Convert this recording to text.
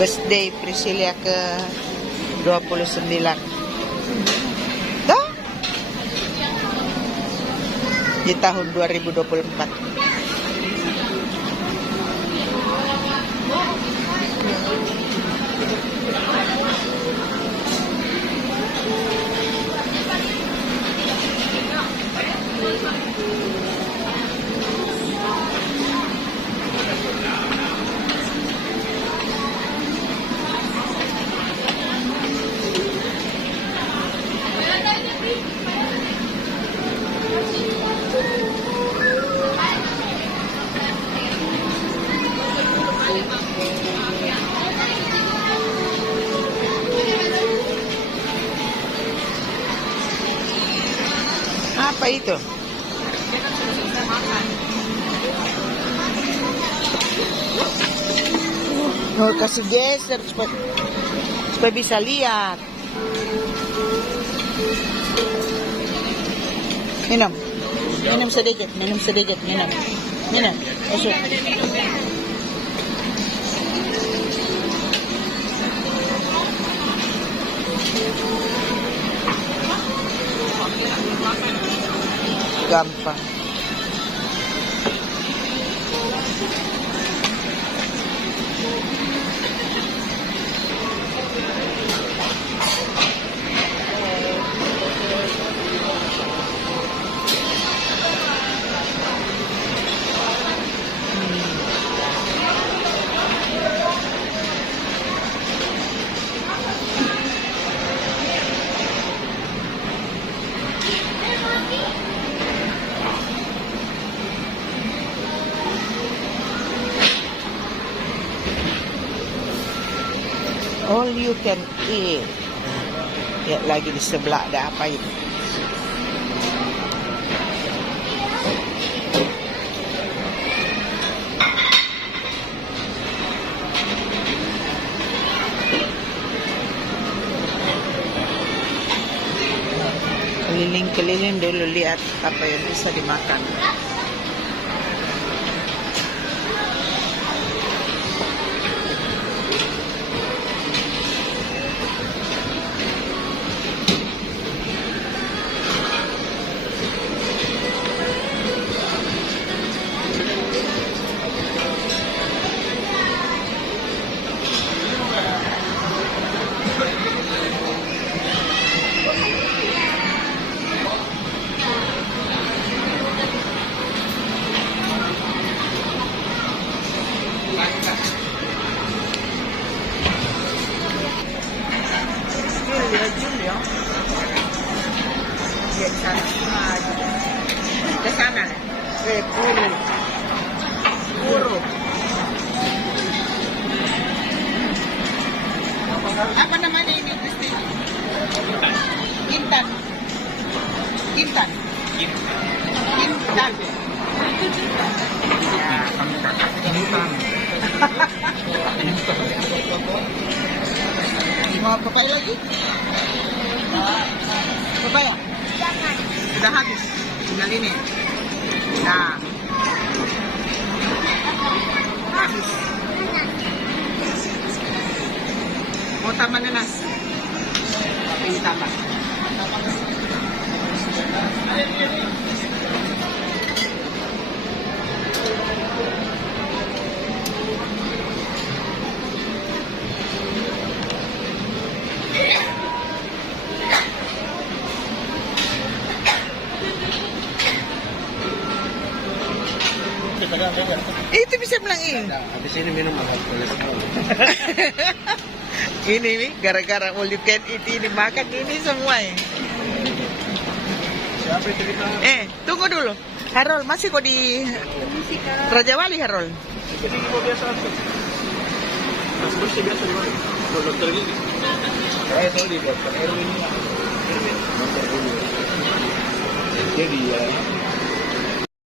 Birthday Priscilia ke 29. Tuh. Di tahun 2024. Apa itu? Oh, kasih geser supaya bisa lihat. Minum. Minum sedikit, minum. Masuk. Gampang. All you can eat. Lihat lagi di sebelah ada apa itu? Keliling-keliling dulu lihat apa yang bisa dimakan. Julia. Lihat sana. Ke sana. Puro. Apa namanya ini, Kristi? Gintan. Gintan. Ya, kamu kakak Gintan. Mau papaya lagi? Papaya? Jangan. Sudah habis. Tinggal ini. Nah. Habis. Mau tambah nanas? Ini tambah. Itu bisa bilang ini. Habis ini minum agak kolesterol. Ini nih, gara-gara all you can eat ini makan ini semua ya. Siapa itu kita? Tunggu dulu. Harold, masih kok di Raja Wali, Harold? Jadi mau biasa apa? Mas bersih biasa di mana? Dokter ini. Saya tahu di dokter Erwin. Jadi ya.